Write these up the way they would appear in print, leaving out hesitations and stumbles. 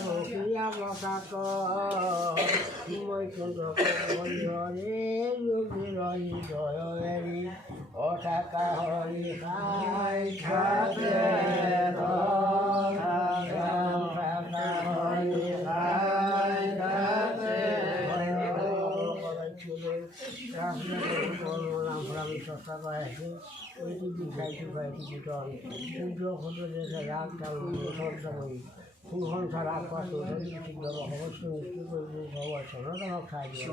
বসিয়া প্ৰসাদ বৈকুণ্ঠ হৰি যোগী ৰহি জয় এৰি অথাকা হৰি খাই থাকে চেষ্টা করে আছে ওইটি বিষয়টি কয়েকটি বিতরণ সূর্য ক্ষুদ্র দেশে রাগ তাল সঞ্চয় সুসংসা রাগ করা ঠিকভাবে অবশ্যই নিশ্চিত করে ভগবান সনাতনক সাহায্য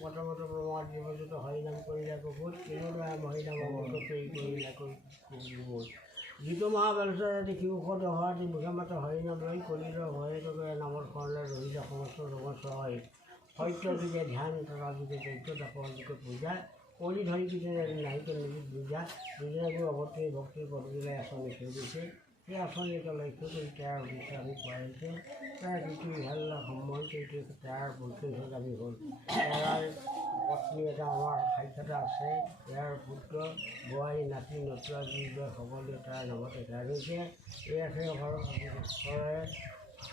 প্ৰথমতে ব্ৰহ্মাৰ জীৱজিত হৰিনাম কৰিলে বহুত কেনেদৰে হৰিনাম অৱস্থ কৰি যিটো মহাবেলচৰ ৰাতি শিৱসত অহাতি মুখে মাত্ৰ হৰিনাম লৈ কলিৰ হৰিকে নামৰ শৰণলৈ ৰহিলে সমস্ত সমস্যা হয় সত্য যুগে ধ্যান তথা যুগে দৈত্য দাপৰ যুগে পূজা কৰি ধৰি কিনে নাহিকে নিজ পূজা দুজনাকৈ অৱতী ভক্তিৰ পদবিলৈ আঁচনি থৈ দিছে সেই আঁচনিকে লক্ষ্য কৰি তাৰ উদ্দেশ্যে আমি কৰাইছে তাৰ যিটো ভাল সম্বল সেইটো তাৰ বৈশিষ্ট্য আমি হ'ল তাৰ পত্নী এটা আমাৰ সাক্ষাতে আছে ইয়াৰ পুত্ৰ বোৱাৰী নাতি নতুৱা যিবিলাক সকলোৱে তাৰ নামত এটা গৈছে এই আছে ঘৰে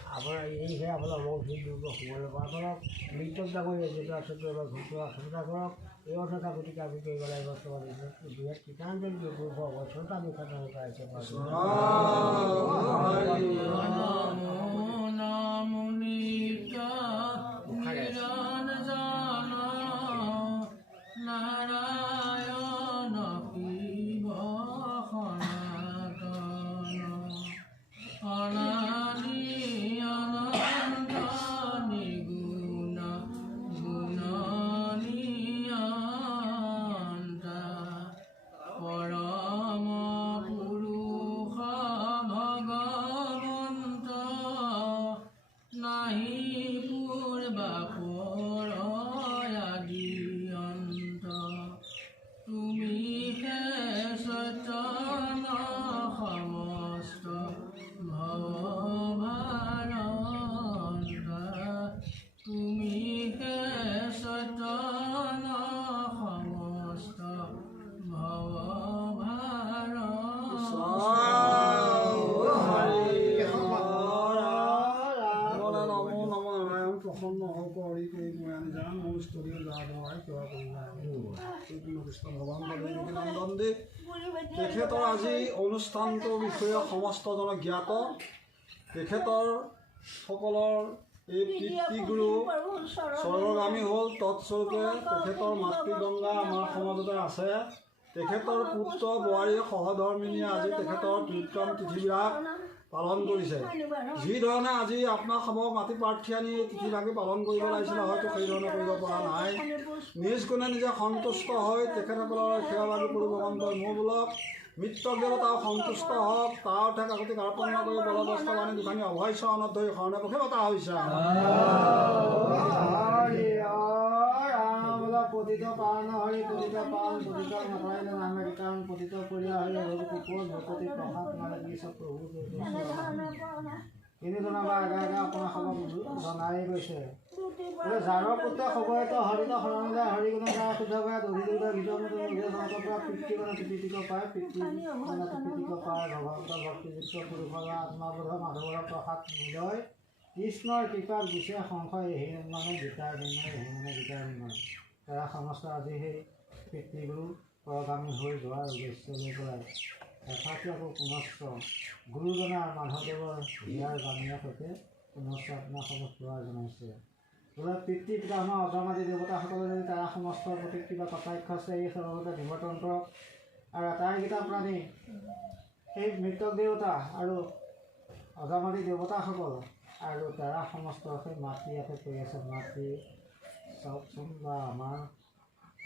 আপোনাৰ এইহে আপোনাৰ মৌখিক দুৰ্গ শুবলৈ পৰা কৰক মৃত্যুতা কৰি যিটো আছে এবাৰ ঘূৰা চেষ্টা কৰক এই অৰ্থতা গতিকে আমি কৰিব লাগিব বৃহৎ কীৰ্তাঞ্জলি দুৰ্গ অৱস্থা আমি সাধন কৰাইছে তেখেতৰ আজি অনুষ্ঠানটোৰ বিষয়ে সমস্ত জন জ্ঞাত তেখেতৰ সকলৰ এই পিতৃগুৰু স্বৰ্গগামী হ'ল তৎস্বৰূপে তেখেতৰ মাতৃগংগা আমাৰ সমাজতে আছে তেখেতৰ পুত্ৰ বোৱাৰী সহধৰ্মিনীয়ে আজি তেখেতৰ কীৰ্তন তিথিবিলাক পালন কৰিছে। যিধৰণে আজি আপোনাক সমক মাটি প্ৰাৰ্থী আনি তিথি ভাগি পালন কৰিব লাগিছিলে, হয়তো সেইধৰণে কৰিব পৰা নাই। নিজ গুণে নিজে সন্তুষ্ট হৈ তেখেতসকলৰ সেৱাভাগী পৰিবহণ কৰি মোৰ বোলক মৃত্যু দেৱতাও সন্তুষ্ট হওক, তাৰ অৰ্থে কাকতি কাৰ্পণ্য কৰি বলবস্ত্ৰ বাণী দুখানি অভয় চৰণত ধৰি শৰণে পক্ষে পতা হৈছে। পতিত পাৱন হৰি পতিত পাৱন পতিত নকৰিলে নামে কাৰণ পতিত কৰিয়া হৰি কুকুৰ ভকতি প্ৰসাদ মানে কি চব প্ৰভু তিনি জনাবা আগে আগে আপোনাৰ খবৰ জনাই গৈছে। যাৰৰ পুত্ৰ খবৰেত হৰিত শৰণ যায় হৰি গুণ যায় শুদ্ধ কৰা দধি দুৰ্গা গীত জনকৰ পৰা পিতৃগণে পিতৃক পায় পিতৃক পায় ভগৱন্ত ভক্তিযুক্ত পুৰুষৰ আত্মাবোধ মাধৱৰ প্ৰসাদ হৃদয় কৃষ্ণৰ কৃপাত বিশেষ সংশয় এই মানে গীতাৰ বিনয় এই মানে গীতাৰ বিনয় তাৰা সমস্ত আজি সেই পিতৃগুৰু পৰগামী হৈ যোৱাৰ উদ্দেশ্যলৈ পৰাই তথাপি আকৌ পুনশ্চ গুৰুজনাৰ মাধৱদেৱৰ হিয়াৰ গামীৰ সৈতে পুনশ্চ আপোনাৰ খবৰ সেৱা জনাইছে। বোলে পিতৃ পিতামহ অগ্ৰমাদী দেৱতাসকলে যদি তাৰা সমস্ত প্ৰতি কিবা কটাক্ষ আছে এই সৰ্বতে নিৱৰ্তন কৰক। আৰু আটাইকেইটা প্ৰাণী সেই মৃতক দেৱতা আৰু অগ্ৰমাদী দেৱতাসকল আৰু তাৰা সমস্ত সেই মাতৃ ইয়াতে পৰি আছে। মাতৃ চাওকচোন বা আমাৰ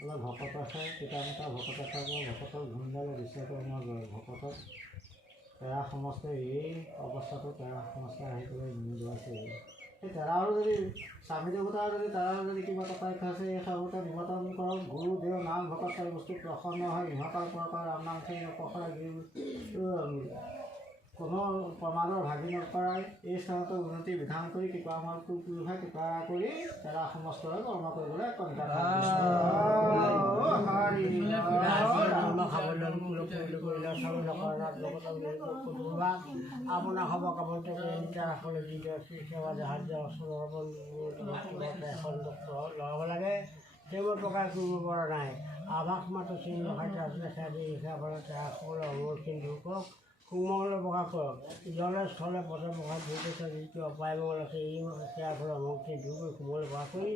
অলপ ভকত আছে পিতামাতা ভকত আছে ভকতক গুণগালে বিশ্বকৰ্মা ভকতক তেৰা সমস্ত এই অৱস্থাটো তেৰা সমস্ত আহি পেলাই নিৰ্দোৱাইছে। সেই তেৰাৰো যদি স্বামী দেৱতাৰ যদি তাৰাৰ যদি কিবা কটাক্ষ আছে এই সৰ্বতে নিৱৰ্তন কৰক। গুৰু দেৱ নাম ভকত চাৰি বস্তু প্ৰসন্ন হয় ইহঁতৰ প্ৰকাৰ ৰাম নাম সেই নপখৰা কোনো প্ৰমাদৰ ভাগি নকৰাই এই স্থানতো উন্নতি বিধান কৰি কৃপা আমাৰ কুপুৰুষাই কৃপা কৰি তেৰা সমস্তৰে কৰ্ম কৰিবলৈ আপোনাৰ খবৰ কামত যিদৰে সেৱা জাহাজ এখন লগাব লাগে সেইবোৰ প্ৰকাশ কৰিব পৰা নাই। আভাস মাত্ৰ চিন ৰখাইতে আছিলে সেয়া তেৰাসকলে অমৰচিন দুৰ্গক সুমংগল প্ৰকাশ কৰক। জলে স্থলে পথে প্ৰকাশ ভূপেশৰ যিটো অপায় মংগল আছে এই সেয়া ফলত অমৰচিন দূৰ কৰি সুমংগল প্ৰকাশ কৰি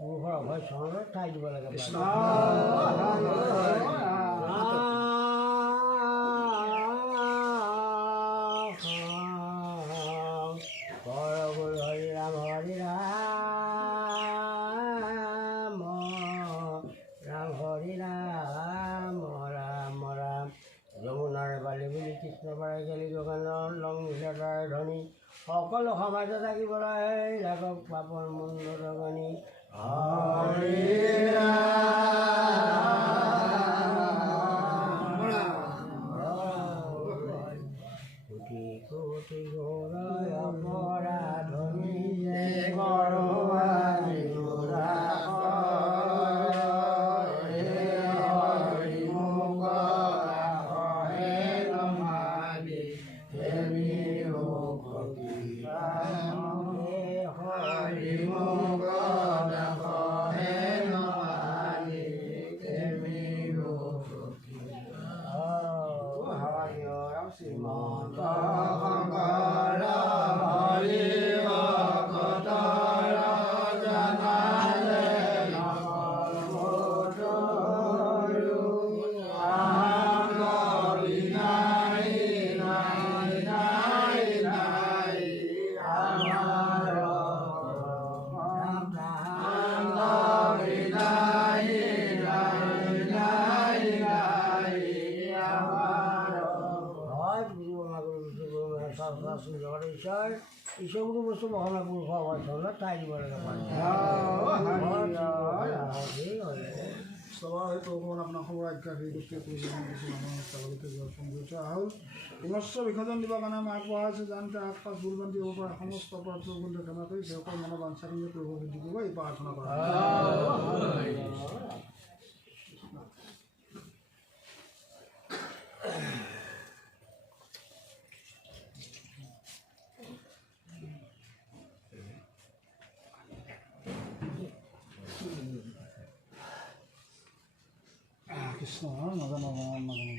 পুৰুষৰ অভয় চৰণত ঠাই দিব লাগে। হৰি ৰাম হৰি ৰাম ৰাম হৰি ৰাম ৰাম ৰাম যমুনাৰ বালি বুলি কৃষ্ণ পাৰে গেলি যোগানৰ লং নিলাৰ ধনী সকলো সমাজে থাকিবলৈ লাগক পাপৰ মন্দিৰ গণি হৰি কোটি কোটি গৌৰয় অপৰাধনী শ্ৰীমন্ত শংকৰ হৰি ভকত জনালে ইছবুলো বস্তু মহলা পুৰুষ অৱস্থালৈ ঠাই দিব লাগে। সবার হয়তো আপনার খবর আজ্ঞা সেই দৃষ্টি প্রয়োজন কিছু মানুষ চালকে দর্শন করছে আহল পুনশ্চ বিসর্জন দিবার কারণে আমি আগবঢ়া আছে জানতে আশপাশ ভুলবান দিব পৰা সমস্ত অপৰাধ বন্ধু ক্ষমা কৰি তেওঁলোকৰ মনৰ বাঞ্ছা নিজে কৰিব বৃদ্ধি কৰিব এই প্ৰাৰ্থনা কৰা। কৃষ্ণ নাজানো নাজানো